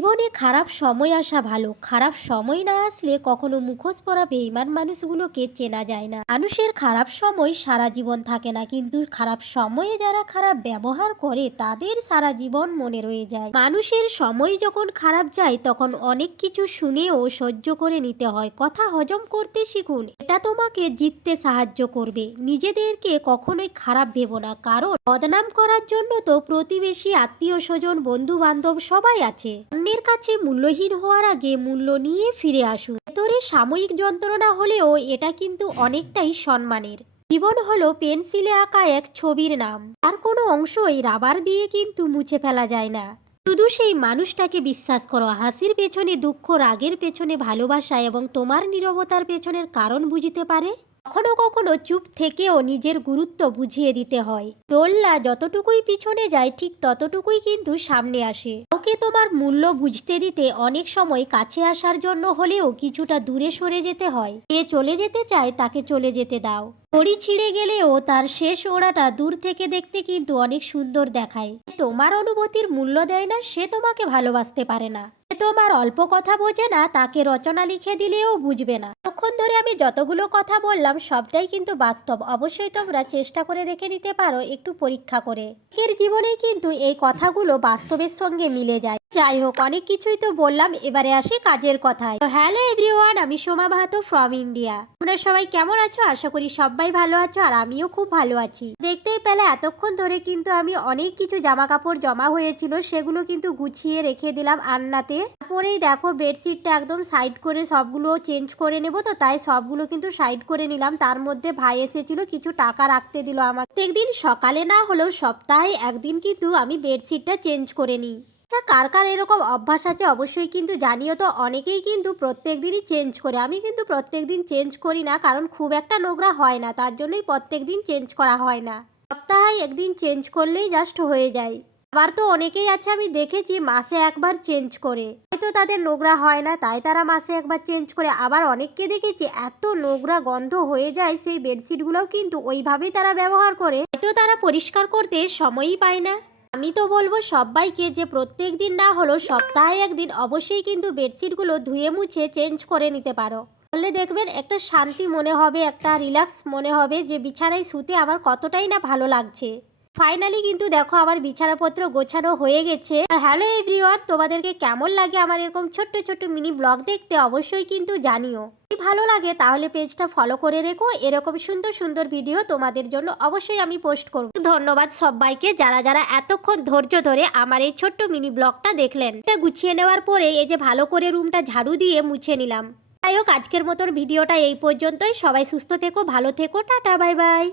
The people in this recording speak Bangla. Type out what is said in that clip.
জীবনে খারাপ সময় আসা ভালো, খারাপ সময় না আসলে কখনো মুখোশ পরা বেঈমান মানুষগুলোকে চেনা যায় না। মানুষের খারাপ সময় সারা জীবন থাকে না, কিন্তু খারাপ সময়ে যারা খারাপ ব্যবহার করে তাদের সারা জীবন মনে রয়ে যায়। মানুষের সময় যখন খারাপ যায় তখন অনেক কিছু শুনে ও সহ্য করে নিতে হয়। কথা হজম করতে শিখুন, এটা তোমাকে জিততে সাহায্য করবে। নিজেদেরকে কখনোই খারাপ ভেবো না, কারণ বদনাম করার জন্য তো প্রতিবেশী, আত্মীয় স্বজন, বন্ধু বান্ধব সবাই আছে। অন্যের কাছে মূল্যহীন হওয়ার আগে মূল্য নিয়ে ফিরে আসুন। ভেতরে সাময়িক যন্ত্রণা হলেও এটা কিন্তু অনেকটাই সম্মানের। জীবন হলো পেন্সিলে আঁকা এক ছবির নাম, আর কোনো অংশই রাবার দিয়ে কিন্তু মুছে ফেলা যায় না। শুধু সেই মানুষটাকে বিশ্বাস করো। হাসির পেছনে দুঃখ, রাগের পেছনে ভালোবাসা এবং তোমার নীরবতার পেছনের কারণ বুঝতে পারে। কখনো কখনো চুপ থেকেও নিজের গুরুত্ব বুঝিয়ে দিতে হয়। দোলনা যতটুকুই পিছনে যায় ঠিক ততটুকুই কিন্তু সামনে আসে। ওকে তোমার মূল্য বুঝতে দিতে অনেক সময় কাছে আসার জন্য হলেও কিছুটা দূরে সরে যেতে হয়। যে চলে যেতে চায় তাকে চলে যেতে দাও। দড়ি ছিঁড়ে গেলেও তার শেষ ওড়াটা দূর থেকে দেখতে কিন্তু অনেক সুন্দর দেখায়। তোমার অনুভূতির মূল্য দেয় না, সে তোমাকে ভালোবাসতে পারে না। যে তোমার অল্প কথা বোঝে না, তাকে রচনা লিখে দিলেও বুঝবে না। তখন ধরে আমি যতগুলো কথা বললাম সবটাই কিন্তু বাস্তব। অবশ্যই তোমরা চেষ্টা করে দেখে নিতে পারো, একটু পরীক্ষা করে। এর জীবনে কিন্তু এই কথাগুলো বাস্তবের সঙ্গে মিলে যায়। যাই হোক, অনেক কিছুই তো বললাম, এবারে আসি কাজের কথায়। তো হ্যালো এভরিওয়ান, আমি সোমা মাহাতো ফ্রম ইন্ডিয়া। তোমরা সবাই কেমন আছো? আশা করি সবাই ভালো আছো, আর আমিও খুব ভালো আছি। দেখতেই পেলে এতক্ষণ ধরে কিন্তু আমি অনেক কিছু জামা কাপড় জমা হয়েছিল, সেগুলো কিন্তু গুছিয়ে রেখে দিলাম আলনাতে। তারপরেই দেখো বেডশিটটা একদম সাইড করে সবগুলো চেঞ্জ করে নেব, তো তাই সবগুলো কিন্তু সাইড করে নিলাম। তার মধ্যে ভাই এসেছিল, কিছু টাকা রাখতে দিল আমাকে। প্রত্যেকদিন সকালে না হলেও সপ্তাহে একদিন কিন্তু আমি বেডশিটটা চেঞ্জ করে নিই। আচ্ছা, কার কার এরকম অভ্যাস আছে অবশ্যই কিন্তু জানিও তো। অনেকেই কিন্তু প্রত্যেক দিনই চেঞ্জ করে, আমি কিন্তু প্রত্যেক দিন চেঞ্জ করি না, কারণ খুব একটা নোংরা হয় না, তার জন্যই প্রত্যেক দিন চেঞ্জ করা হয় না। সপ্তাহে একদিন চেঞ্জ করলেই জাস্ট হয়ে যায়। আবার তো অনেকেই আছে আমি দেখেছি মাসে একবার চেঞ্জ করে, হয়তো তাদের নোংরা হয় না তাই তারা মাসে একবার চেঞ্জ করে। আবার অনেককে দেখেছি এত নোংরা গন্ধ হয়ে যায় সেই বেডশিটগুলোও কিন্তু ওইভাবেই তারা ব্যবহার করে, হয়তো তারা পরিষ্কার করতে সময়ই পায় না। আমি তো বলবো সবাইকে যে প্রত্যেক দিন না হলেও সপ্তাহে একদিন অবশ্যই কিন্তু বেডশিটগুলো ধুয়ে মুছে চেঞ্জ করে নিতে পারো। বললে দেখবেন একটা শান্তি মনে হবে, একটা রিল্যাক্স মনে হবে যে বিছানায় শুতে আমার কতটাই না ভালো লাগছে। ফাইনালি কিন্তু দেখো আমার বিছানাপত্র গোছানো হয়ে গেছে। হ্যালো এভরিওয়ান, তোমাদেরকে কেমন লাগে আমার এরকম ছোট্ট ছোট্ট মিনি ব্লগ দেখতে অবশ্যই কিন্তু জানিও। যদি ভালো লাগে তাহলে পেজটা ফলো করে রেখো, এরকম সুন্দর সুন্দর ভিডিও তোমাদের জন্য অবশ্যই আমি পোস্ট করব। ধন্যবাদ সবাইকে যারা যারা এতক্ষণ ধৈর্য ধরে আমার এই ছোট্ট মিনি ব্লগটা দেখলেন। এটা গুছিয়ে নেওয়ার পরে এই যে ভালো করে রুমটা ঝাড়ু দিয়ে মুছে নিলাম। যাই হোক, আজকের মতন ভিডিওটা এই পর্যন্তই। সবাই সুস্থ থেকো, ভালো থেকো, টাটা, বাই বাই।